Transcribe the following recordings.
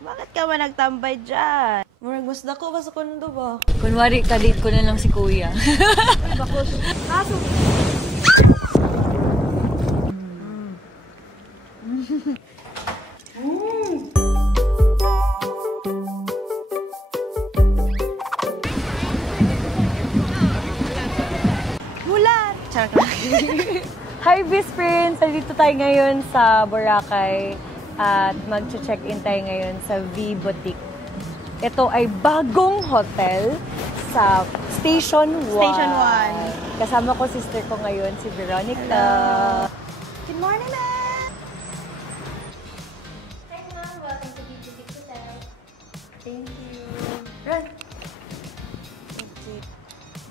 Bakit ka ba nagtambay dyan? Murag mas dako ba sa kondo ba? Kunwari, kadate ko na lang si kuya. Ay, bakos. Kaso. Bulan! Charot lang. Hi, Best Friends! Nandito tayo ngayon sa Boracay at mag-check-in tayo ngayon sa V Boutique. Ito ay bagong hotel sa Station 1. Station 1. Kasama ko sister ko ngayon, si Veronica. Hello. Good morning, ma'am! Hi, ma'am. Welcome to V Boutique Hotel. Thank you. Run!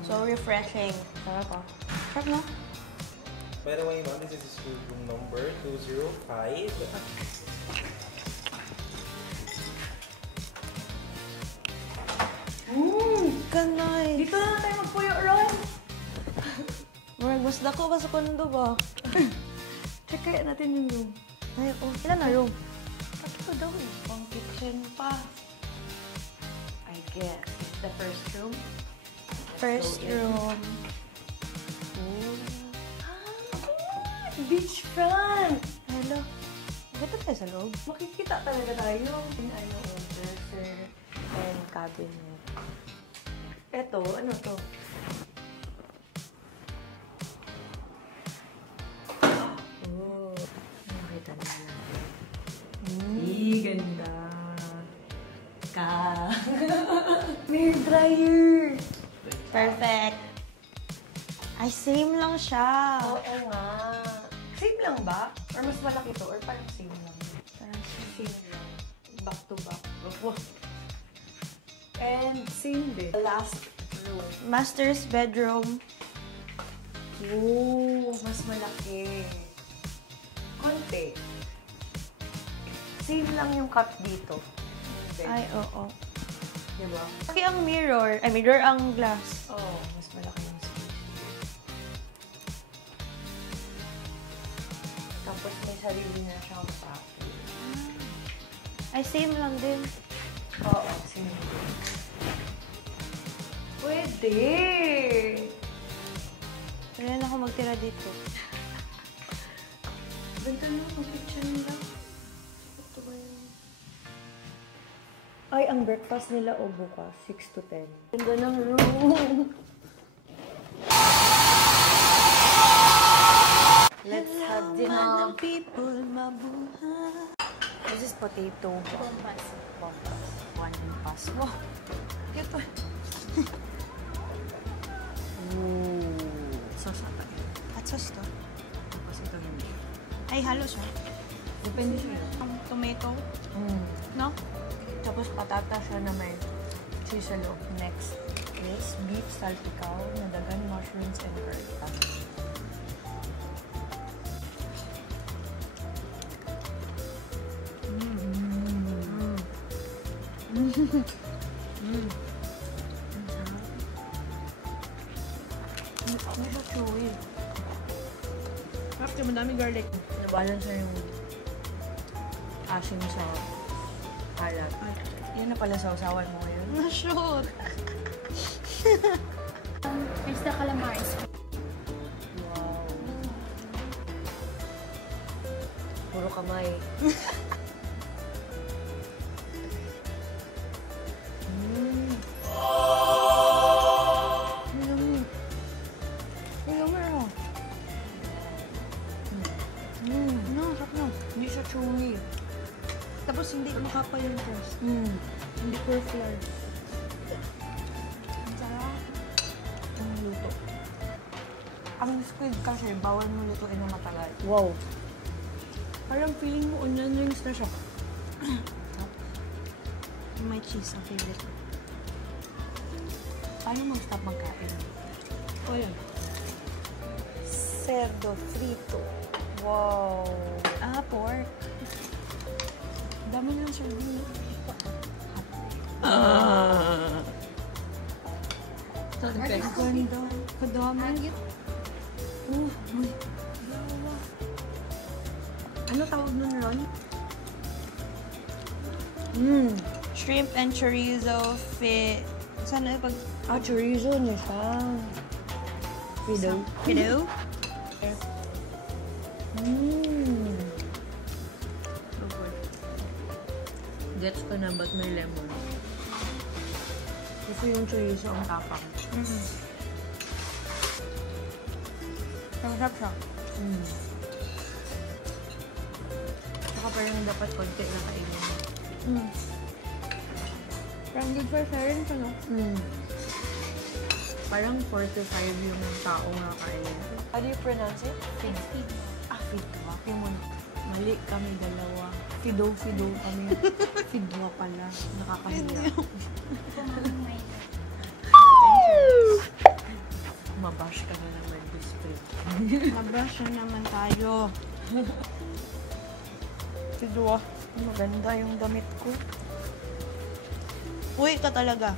So refreshing. Sarap ah. Sarap, no? By the way, ma'am, this is room number 205. Kanay. Dito na tayo magpuyo, Ron! Murag mas dako ba sa kondo ba? Check kaya natin yung room. Ay, oh, ilan na room? Ito daw eh. Pang kitchen pa. I guess. It's the first room. First room. Beachfront! Hello. Dito tayo sa loob. Makikita talaga tayo. Yung dresser and cabinet. Eto, ano to? Oh, nakita na natin. Ganda. May dryer! Perfect. Ay, same lang siya. Oo nga. Same lang ba? Or mas malaki to? Or parang same lang? Parang Same lang. Back to back. And same din. The last room. Master's bedroom. Oh, mas malaki. Konti. Same lang yung cup dito. Ay, oo. Diba? Laki ang mirror. Ay, mirror ang glass. Oo, mas malaki yung space. Tapos may sarili na siyang bathroom. Ay, same lang din. Oo, same. Pwede! Pwede na ako magtira dito. Ganda na ang kitchen nila. Ito ba yun? Ay, ang breakfast nila o bukas, 6 to 10. Ganda ng room! Let's have dinner. People mabuhay. This is potato. Bompas. Bompas. One pas. Wow! Ito. Sauce ata yun. At sauce to. Tapos ito hindi. Ay, halo siya. Depende siya. Tomato. Mm. No? Tapos patata siya na may cheese sa loob. Next is beef salpicao na dagan, mushrooms, and curry. Hindi siya chewy. After madami garlic. Nabalance na yung asim sa alat. Yun na pala sa usawan mo ngayon. Na-shoot. There's the calamari. Wow. Puro kamay. No, sarap na. Hindi siya chewy. Tapos hindi makapal yung crust. Hindi flour. Ang sarap. Ang luto. Ang squid kasi, bawal mo lutuin ng matagal. Wow. Parang feeling mo onion rings na siya. May cheese ang favorite ko. Paano mag-stop magkain? O yun. Cerdo frito. Wow. Ah, pork. Dami ng serving. Ganda. Kadami. Uy. Ano tawag nun, Ron? Shrimp and chorizo fit. Sana pag... Chorizo niya siya. Fido. Fido? Gets ko na ba't may lemon? Kasi yung chorizo ang tapang. Masarap siya. Saka parang dapat konti na kainin. Parang good for sharing siya, no? Parang 4 to 5 yung tao nga kainin. How do you pronounce it? Fido. Fido. Mali kami dalawa. Fido kami. Fido pala. Nakakahiya. Mabash ka na naman, display. Mabash na naman tayo. Fido. Maganda yung damit ko. Uy, ka talaga.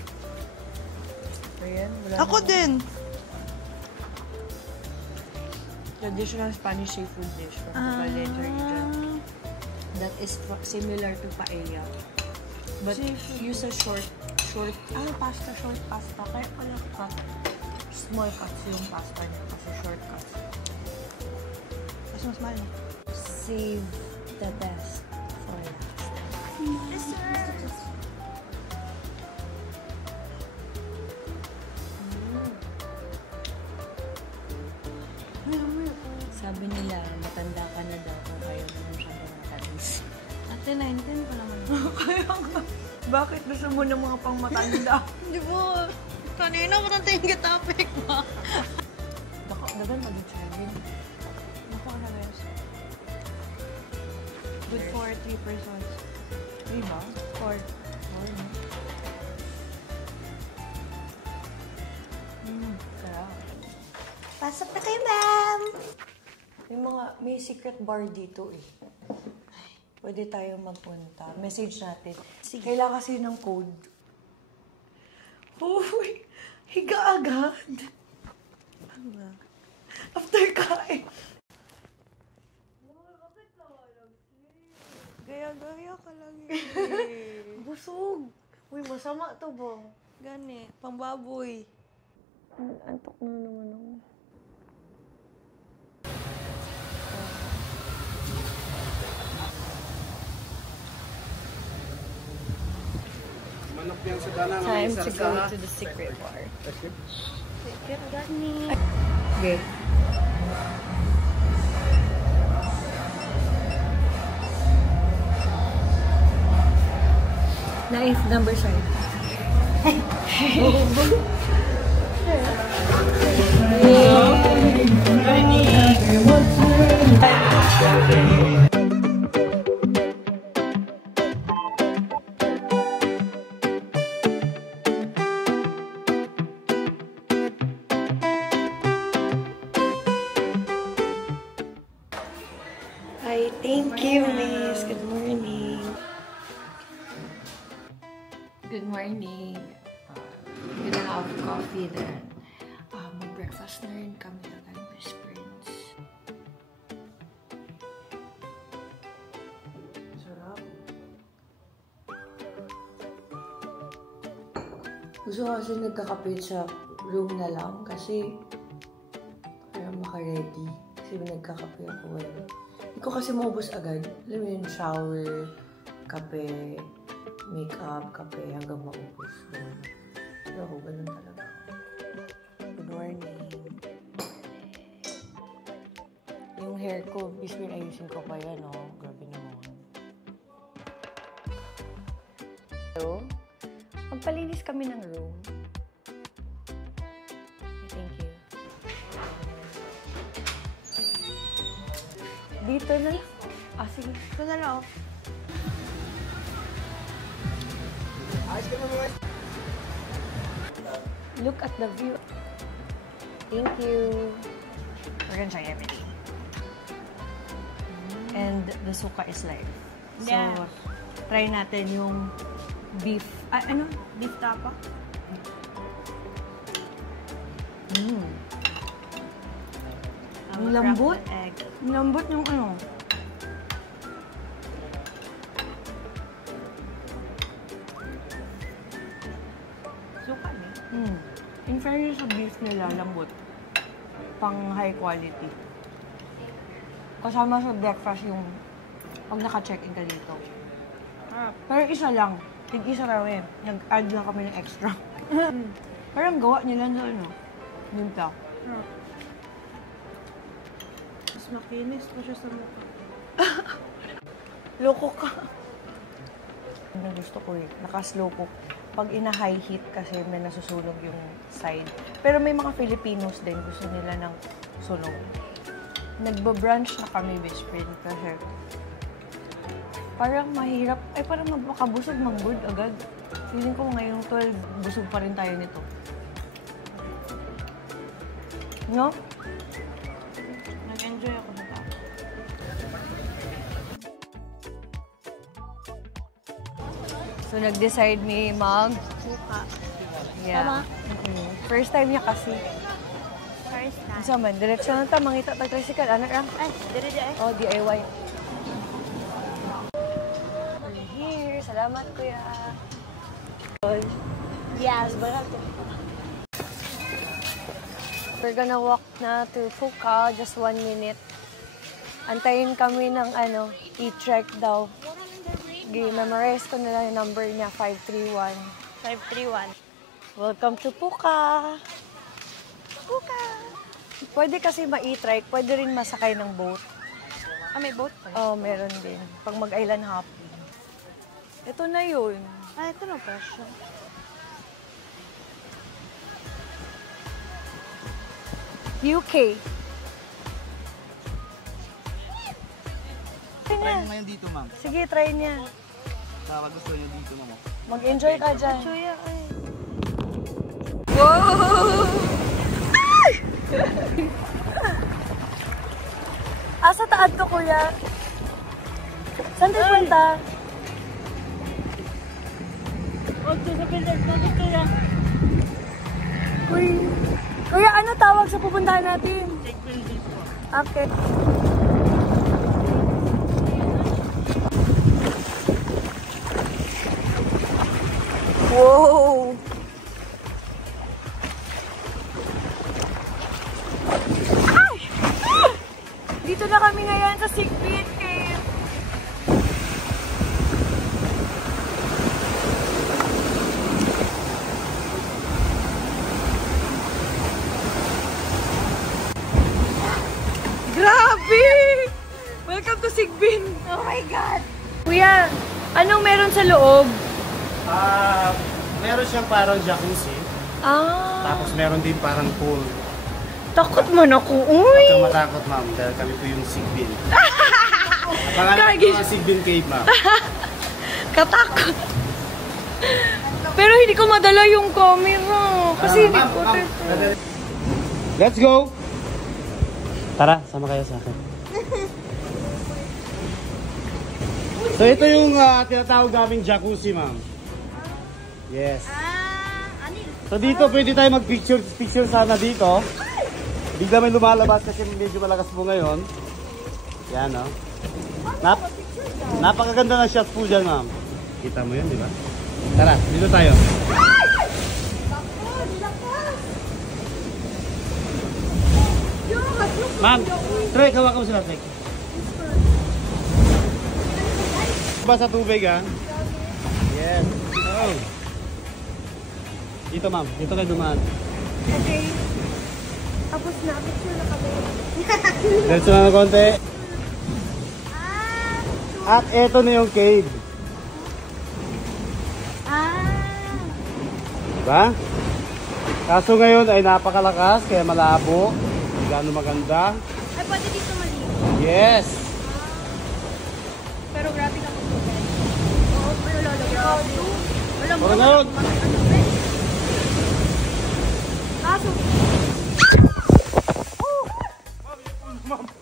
Ayan, wala Ako na- din. Traditional Spanish seafood dish from the Valencia region. That is similar to paella. But use a short pasta. Kaya pala cut. Small cuts yung pasta niya kasi short cuts. Mas mahal. Save the best for last. Sabi nila, matanda ka na daw kung kayo na masyadong matalis. Ate, 19 pa naman. Kaya nga, bakit gusto mo ng mga pang matanda? Di ba? Kanina matanda yung topic mo. Baka, dagan maging challenge. Ako na best. Good for 3 persons. Diba? 4. Sarap. Pasok na kayo, ma'am! May secret bar dito eh. Pwede tayo magpunta. Message natin. Kailangan kasi ng code. Uy! Higa agad! Ano ba? After kain. Gaya-gaya ka lang eh. Busog! Uy, masama to ba? Gani, pangbaboy. Antok na naman ako. Manok yan sa danang. Time to go to the secret bar. Okay. Nice number sign. Hi, thank you, miss. Good morning. Good morning. We're gonna have coffee then. Mag-breakfast na rin kami agad, best friends. Sarap. Gusto ko kasi nagkakape sa room na lang kasi para maka-ready. Kasi nagkakape ako eh. Hindi ko kasi maubos agad. Alam mo yun, shower, kape, makeup, kape, hanggang maubos. Pero ako, ganun talaga. Good morning. Yung hair ko, bismil ayusin ko pa yan, oh. Grabe naman. Hello? Magpalinis kami ng room. Thank you. Dito na? Sige. Ito na lang. Look at the view. Thank you. We're gonna try everything. And the suka is live. Yeah. So, try natin yung beef. Ano? Beef tapa. Ang lambot. Egg. Ang lambot yung ano. fairness sa beef nila, lambot. Pang high quality. Kasama sa breakfast yung pag naka-check-in ka dito. Pero isa lang. Tig-isa raw eh. Nag-add lang kami ng extra. Parang gawa nila sa ano. Limpia. Mas makinis pa siya sa mukha. Loko ka. Ang gusto ko eh. Naka-slow cook. Pag ina-high heat kasi may nasusunog yung side. Pero may mga Filipinos din gusto nila ng sunog. Nagba-brunch na kami, best friend, kasi parang mahirap, ay parang makabusog, mag-board agad. Feeling ko ngayong 12, busog pa rin tayo nito. No? Nag-enjoy ako na tapos. So, nag-decide ni Mag. Buka. Yeah. Tama? First time niya kasi. First time. Isa man, direksyon na ta, mangita tag-tricycle. Ano lang? Ay, dire eh. Oh, DIY. We're here. Salamat, kuya. Yes. We're gonna walk na to Phuca, just 1 minute. Antayin kami ng e-trek daw. Memorize ko na lang yung number niya, 531. 531. Welcome to Phuca! Phuca! Pwede kasi ma-e-trike, pwede rin masakay ng boat. Ah, may boat pa? Oh, meron din. Pag mag-island hopping. Ito na yun. Ah, ito na pa siya. UK. Try mo ngayon dito, ma'am. Sige, try niya. Baka gusto niyo dito, ma'am. Mag-enjoy ka dyan. Chuya, ay. Wow! Asa taad to, kuya? Saan tayo punta? Kuya, ano tawag sa pupuntahan natin? Okay. Wow! Ay! Dito na kami ngayon sa Sigbin Cave. Grabe! Welcome to Sigbin! Oh my God! Kuya, anong meron sa loob? Meron siyang parang jacuzzi. Tapos meron din parang pool. Takot man ako. Uy! Huwag kang matakot, ma'am, dahil kami po yung Sigbin. Pangalan ko ang Sigbin Cave, ma'am. Katakot. Pero hindi ko madala yung camera. Kasi hindi ko... Let's go! Tara, sama kayo sa akin. So ito yung tinatawag naming jacuzzi, ma'am. Yes. So dito pwede tayo mag-picture sana dito. Bigla may lumalabas kasi medyo malakas po ngayon. Yan, no? Napakaganda ng shots po dyan, ma'am. Kita mo yun, di ba? Tara, dito tayo. Ma'am, Trek, hawakan mo sila, Trek. Ba sa tubig, ha? Yes. Oh. Dito, ma'am. Dito kayo dumaan. Okay. Tapos na. Picture na kami. Diretso na ng konti. At eto na yung cave. Diba? Kaso ngayon ay napakalakas, kaya malabo. Hindi gano'ng maganda. Ay, pwede dito maligo. Yes! Pero grabe ka po. Oo, pero lolo, grabe. Wala mo. Tara ngayon! Kaso,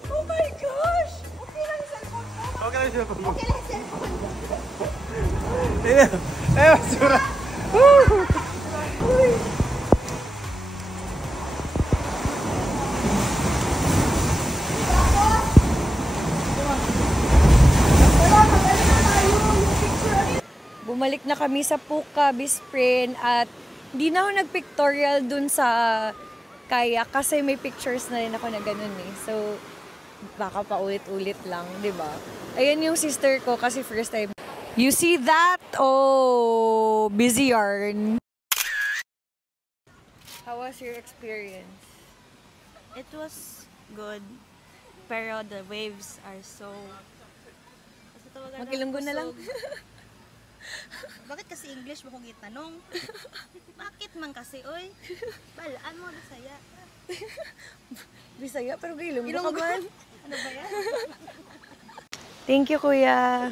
Oh my gosh! okay lang yung cellphone ko. Okay lang siya po. Okay lang yung cellphone ko. Basura! Bumalik na kami sa Phuca, Bisprin, at Hindi na ako nag-pictorial dun sa kayak kasi may pictures na rin ako na ganun eh. So, baka paulit-ulit lang, di ba? Ayan yung sister ko kasi first time. You see that? Oh, busy yarn. How was your experience? It was good. Pero the waves are so... Magilunggo na lang. Bakit kasi English mo kong itanong? Bakit man kasi, oy? Balaan mo, Bisaya. Bisaya, pero ilonggo ka man. Ano ba yan? Thank you, kuya.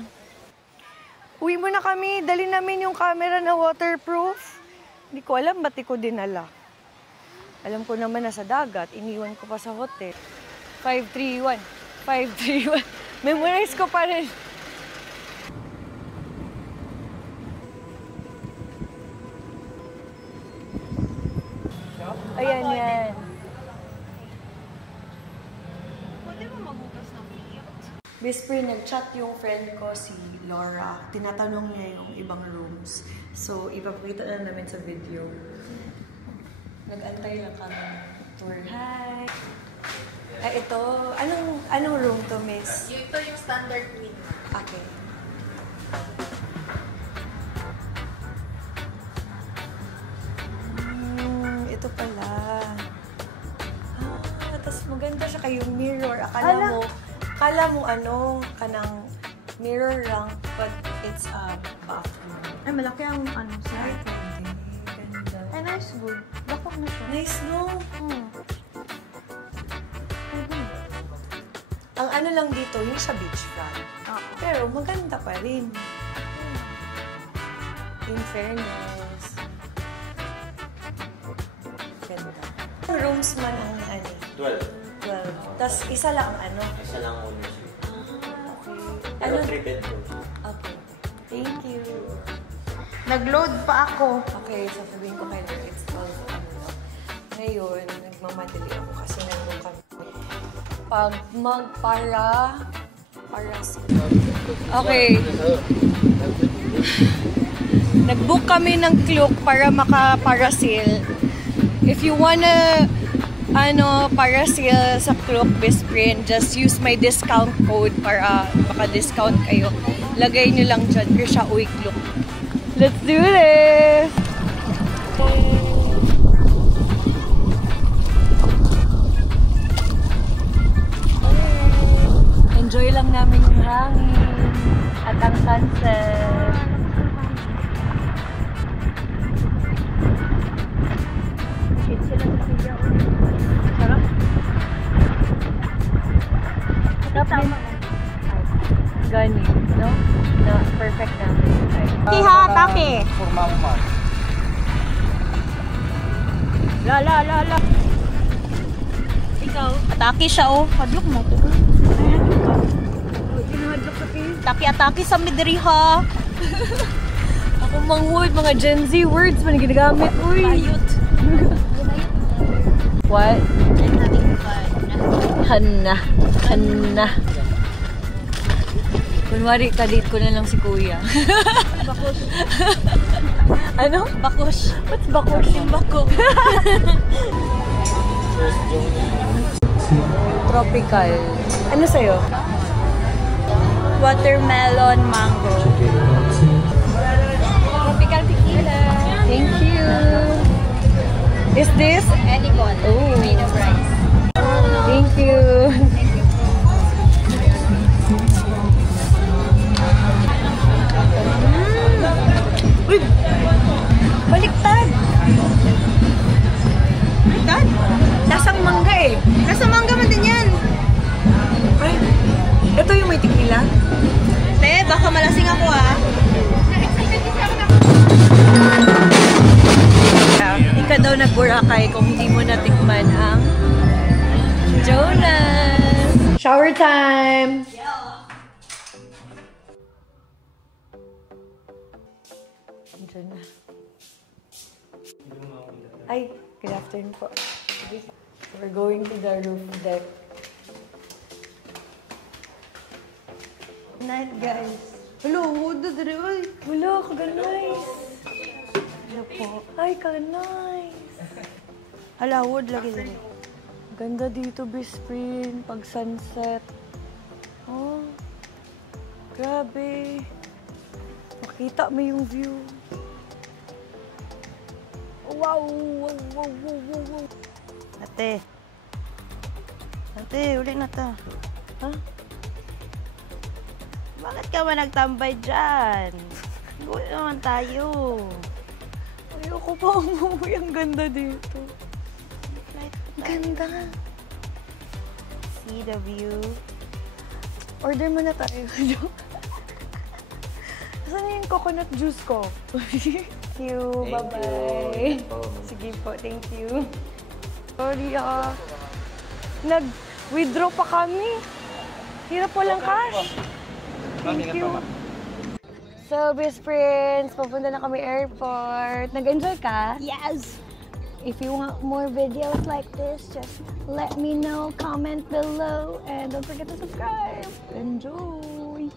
Uwi mo na kami. Dali namin yung camera na waterproof. Hindi ko alam, ba't ko dinala. Alam ko naman nasa dagat. Iniwan ko pa sa hotel. 531. 531. Memorize ko pa rin. Ayan yan. Pwede mo maghugas ng biyot. Bispre, nag-chat yung friend ko, si Laura. Tinatanong niya yung ibang rooms. So, ipapakita na namin sa video. Nag-antay lang kami. Tour. Hi! Ay, ito. Anong room to, miss? Ito yung standard queen. Okay. Ito pala. Tapos maganda siya kayong mirror. Akala mo kanang mirror lang, but it's a bathroom. Ay, malaki ang Ay, pwede. Ganda. Ay, nice good. Bakok na siya. Nice, no? Ang ano lang dito, yung sa beachfront. Pero maganda pa rin. In fairness. Ganda. Ang rooms man ang 12. 12. Tapos isa lang ang Isa lang ownership. Okay. Pero 3 bedrooms. Okay. Thank you. Nag-load pa ako. Okay, sasabihin ko kayo na it's 12. Ngayon, nagmamadali ako kasi nandun kami. Pag Okay. Nag-book kami ng Klook para maka-parasail. If you wanna parasail sa Klook Bisprin, just use my discount code para maka-discount kayo. Lagay nyo lang dyan, Krisha Uy Klook. Let's do this! Enjoy lang namin yung hangin at ang sunset. Sarap. Sarap din. Gani, no? Na perfect namin. Tiha, take. For mama. La. Ikaw? Atake siya, oh. Hadlok mo. Taki-ataki sa midriha. Ako mangwood, mga Gen Z words man ginagamit. Uy! Bayot. What? I'm having fun. Hanna. Kunwari, kalit ko na lang si kuya. Bakos. Ano? Bakos. What's bakos? Yung bako. Tropical. Ano sa'yo? Watermelon mango. Tropical tequila. Thank you. Is this? Anycon. Oh. Made of rice. Thank you. Uy! Baliktad. Baliktad? Lasang mangga eh. Nasa mangga man din yan. Ay, ito yung may tequila. Te, baka malasing ako ah. Hindi ka daw nag-Boracay kung hindi mo natikman ang Jonas. Shower time! Diyan na. Ay, good afternoon po. We're going to the roof deck. Night, guys. Hello, hudo dere, oy. Wala, kaganay. po. Hi, ka nice. Hala, wood lagi dali. Ganda dito, Bisprin, pag sunset. Oh, grabe. Makita mo yung view. Wow, wow, wow, wow, wow, wow. Ate. Ate, uli na ta. Ha? Bakit ka ba nagtambay dyan? Uwi naman tayo. Ayoko pa umuwi. Ang ganda dito. Ganda. See the view. Order muna tayo. Saan yung coconut juice ko? Thank you. Bye-bye. Sige po, thank you. Sorry nag-withdraw pa kami. Hirap walang cash. Thank you. So, best friends, papunta na kami airport. Nag-enjoy ka? Yes! If you want more videos like this, just let me know, comment below, and don't forget to subscribe. Enjoy!